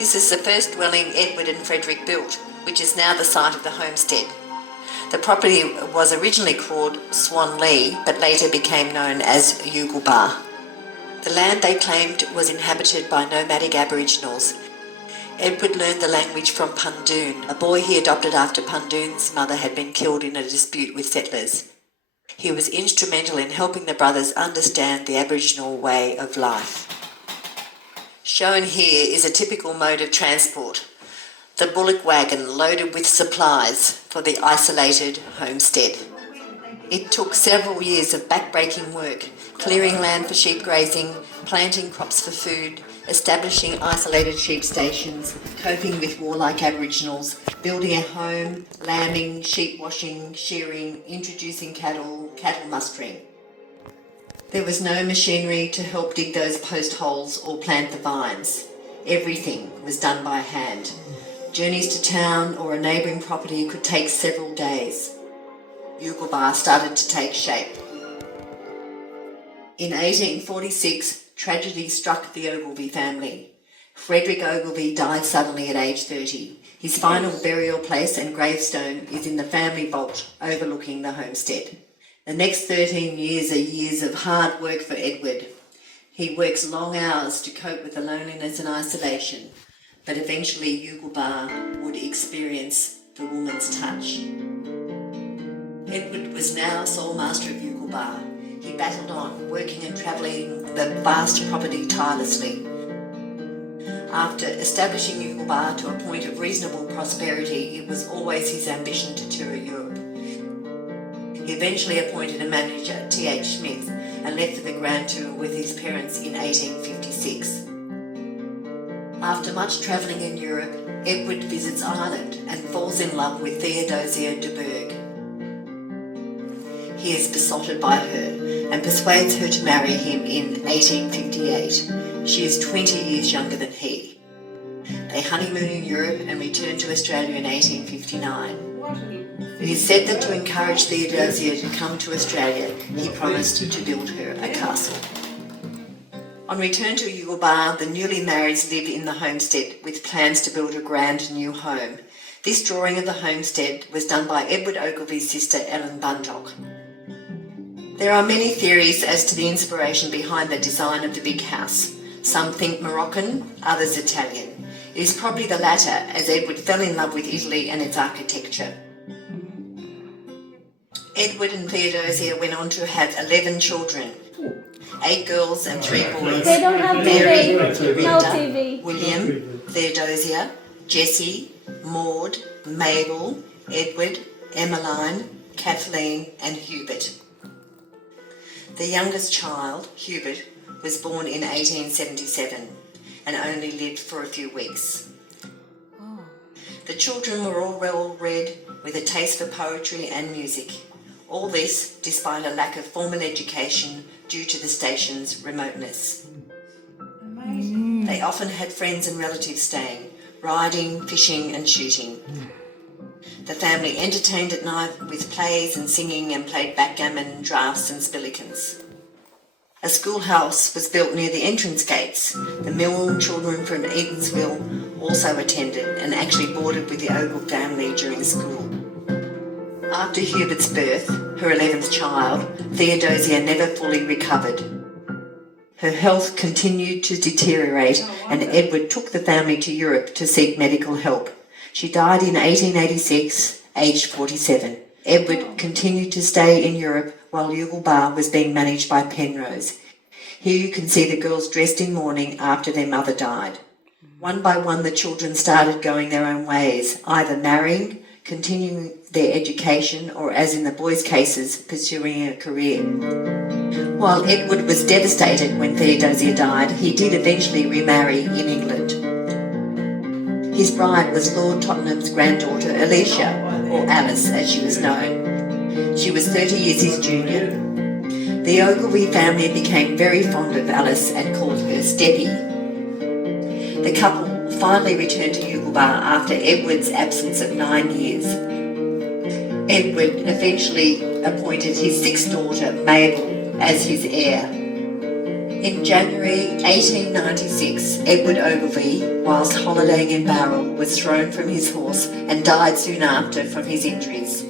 This is the first dwelling Edward and Frederick built, which is now the site of the homestead. The property was originally called Swanlea, but later became known as Yulgilbar. The land they claimed was inhabited by nomadic Aboriginals. Edward learned the language from Pundoon, a boy he adopted after Pundoon's mother had been killed in a dispute with settlers. He was instrumental in helping the brothers understand the Aboriginal way of life. Shown here is a typical mode of transport, the bullock wagon loaded with supplies for the isolated homestead. It took several years of back-breaking work, clearing land for sheep grazing, planting crops for food, establishing isolated sheep stations, coping with warlike Aboriginals, building a home, lambing, sheep washing, shearing, introducing cattle mustering. There was no machinery to help dig those post holes or plant the vines. Everything was done by hand. Journeys to town or a neighbouring property could take several days. Yulgilbar started to take shape. In 1846, tragedy struck the Ogilvy family. Frederick Ogilvy died suddenly at age 30. His final burial place and gravestone is in the family vault overlooking the homestead. The next 13 years are years of hard work for Edward. He works long hours to cope with the loneliness and isolation, but eventually Yulgilbar would experience the woman's touch. Edward was now sole master of Yulgilbar. He battled on, working and travelling the vast property tirelessly. After establishing Yulgilbar to a point of reasonable prosperity, it was always his ambition to tour Europe. He eventually appointed a manager, T.H. Smith, and left for the Grand Tour with his parents in 1856. After much travelling in Europe, Edward visits Ireland and falls in love with Theodosia de Burgh. He is besotted by her and persuades her to marry him in 1858. She is 20 years younger than he. They honeymoon in Europe and return to Australia in 1859. It is said that to encourage Theodosia to come to Australia, he promised to build her a castle. On return to Yulgilbar, the newly marrieds live in the homestead with plans to build a grand new home. This drawing of the homestead was done by Edward Ogilvy's sister Ellen Bundock. There are many theories as to the inspiration behind the design of the big house. Some think Moroccan, others Italian. It is probably the latter, as Edward fell in love with Italy and its architecture. Edward and Theodosia went on to have 11 children, 8 girls and 3 boys. They don't have Mary, TV. No TV. William, Theodosia, Jessie, Maud, Mabel, Edward, Emmeline, Kathleen and Hubert. The youngest child, Hubert, was born in 1877 and only lived for a few weeks. The children were all well read, with a taste for poetry and music. All this despite a lack of formal education due to the station's remoteness. Amazing. They often had friends and relatives staying, riding, fishing and shooting. The family entertained at night with plays and singing and played backgammon, draughts and spillikins. A schoolhouse was built near the entrance gates. The mill children from Eatanswill also attended and actually boarded with the Ogle family during school. After Hubert's birth, her 11th child, Theodosia never fully recovered. Her health continued to deteriorate and Edward took the family to Europe to seek medical help. She died in 1886, aged 47. Edward continued to stay in Europe while Yulgilbar was being managed by Penrose. Here you can see the girls dressed in mourning after their mother died. One by one the children started going their own ways, either marrying, continuing their education or, as in the boys' cases, pursuing a career. While Edward was devastated when Theodosia died, he did eventually remarry in England. His bride was Lord Tottenham's granddaughter Alicia, or Alice as she was known. She was 30 years his junior. The Ogilvy family became very fond of Alice and called her Steppy. The couple finally returned to Yulgilbar after Edward's absence of 9 years. Edward eventually appointed his 6th daughter, Mabel, as his heir. In January 1896, Edward Ogilvy, whilst holidaying in Barrel, was thrown from his horse and died soon after from his injuries.